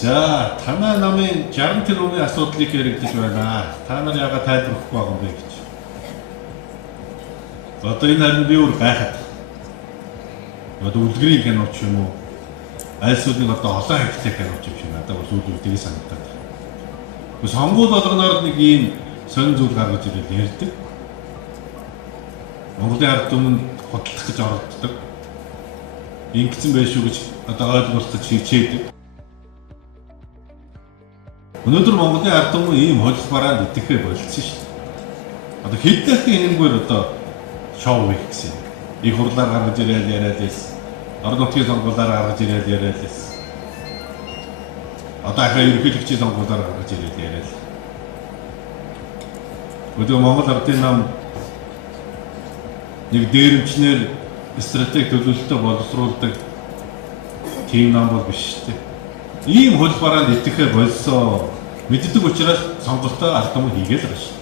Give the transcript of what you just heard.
За, танай намын 60 тэрбумын асуудлыг яригдж байна. Та нар яагаад тайлбарлахгүй байгаа юм бэ гэж. Одоо энэ харин би өөр гайхаад. Одоо үлгэрийн кино ч юм уу, айлсуудыг одоо олон хэрэгтэй киноч юм шиг надад бас үүдүүдийг санагдаад. Гэхдээ сонгуул болгоноор нэг ийм сонин зүйл гаргаж ирэл ярьдаг. Монголын ард түмэнд хөдлөх гэж оролддог. Ингэсэн байх шүү гэж одоо ойлголцож хичээдэг. Өнөөдөр Монголын ард түмэн ийм холих бараанд итгэхээ болчихсон шүү дээ. Одоо хэддэх энэнгээр одоо шоу хийх гэсэн. Их хурлаар гаргаж ирээд яриад байсан. Орон нутгийн сонгуулиар гаргаж ирээд яриад байсан. Одоо ахаа ерөнхийлөгчийн сонгуулиар гаргаж ирээд яриад. Өдөр Монгол ардын нам нэг дээрэмчнэр стратеги төлөвлөлтөд боловсруулдаг тийм нам бол биш шүү дээ. Ийм хөл бараанд итгэхээ болсон мэддэг учраас сонголтоо аль хэдийн хийгээл байгаа шүү.